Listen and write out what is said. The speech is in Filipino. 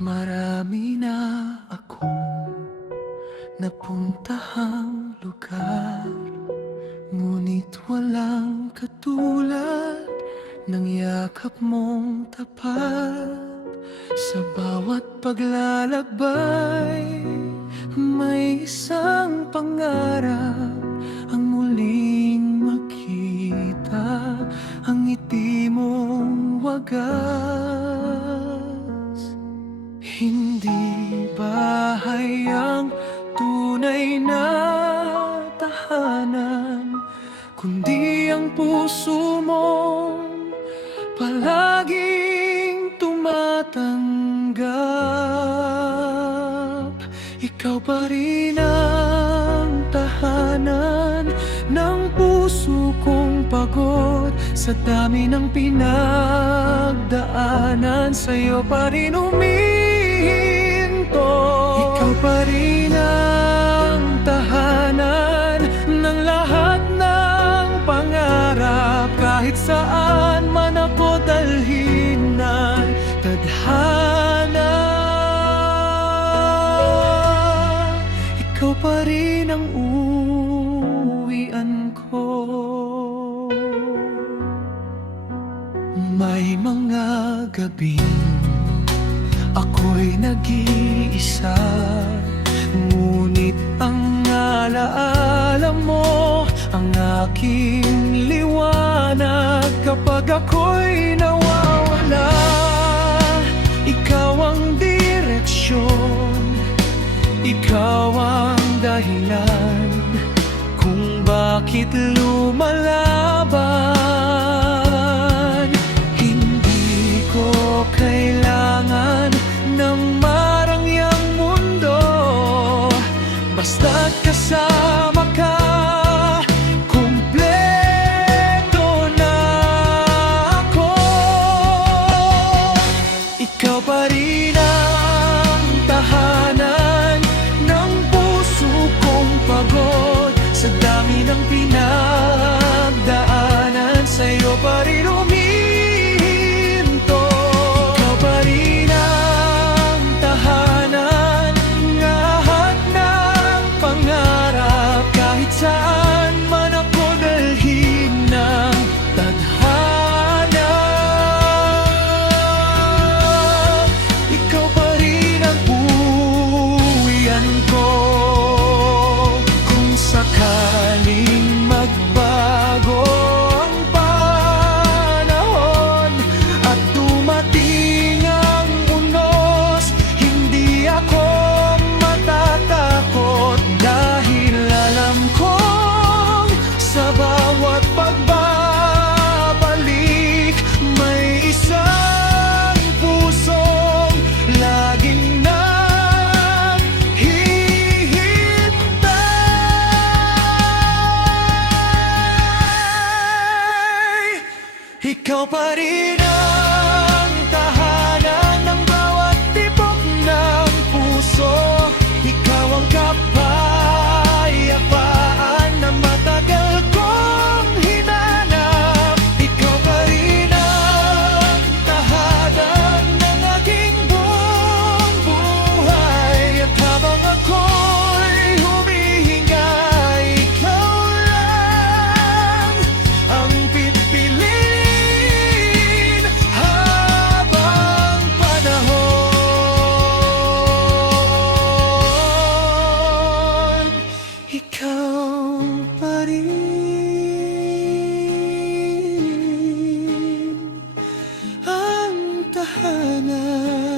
Marami na akong napuntahang lugar, ngunit walang katulad ng yakap mong tapat. Sa bawat paglalakbay, may isang pangarap, ang muling makita ang ngiti mong wagas. Hindi bahay ang tunay na tahanan, kundi ang puso mong palaging tumatanggap. Ikaw pa rin ang tahanan ng puso kong pagod. Sa dami ng pinagdaanan, sa'yo pa rin humihinto. Ikaw pa rin ang tahanan ng lahat ng pangarap. Kahit saan man ako dalhin ng tadhana, ikaw pa rin ang uwian ko. May mga gabing ako'y nag-iisa, ngunit ang alaala mo ang aking liwanag. Kapag ako'y nawawala, ikaw ang direksyon, ikaw ang dahilan kung bakit lumalaban. Hindi ko kailangan ng marangyang mundo, basta't kasama ka, kumpleto na ako. Ikaw pa rin ang tahanan ng puso kong pagod. Sa dami ng pinagdaanan, sa'yo pa rin humihinto. Ikaw pa rin ang tahanan ng lahat ng pangarap. Kahit saan man ako dalhin ng tadhana, ikaw pa rin ang uwian ko. Kung sakaling magbago ang panahon at dumating ang unos, hindi ako matatakot, dahil alam kong sa bawat pagbabalik may isang pusong laging naghihintay. Ikaw pa rin ang tahanan ng bawat tibok ng puso. Ikaw ang kapayapaan na matagal kong hinanap. Ikaw pa rin ang tahanan ng aking buong buhay. At habang ako'y humihinga, ikaw lang ang pipiliin habang panahon. Ikaw pa rin ang tahanan.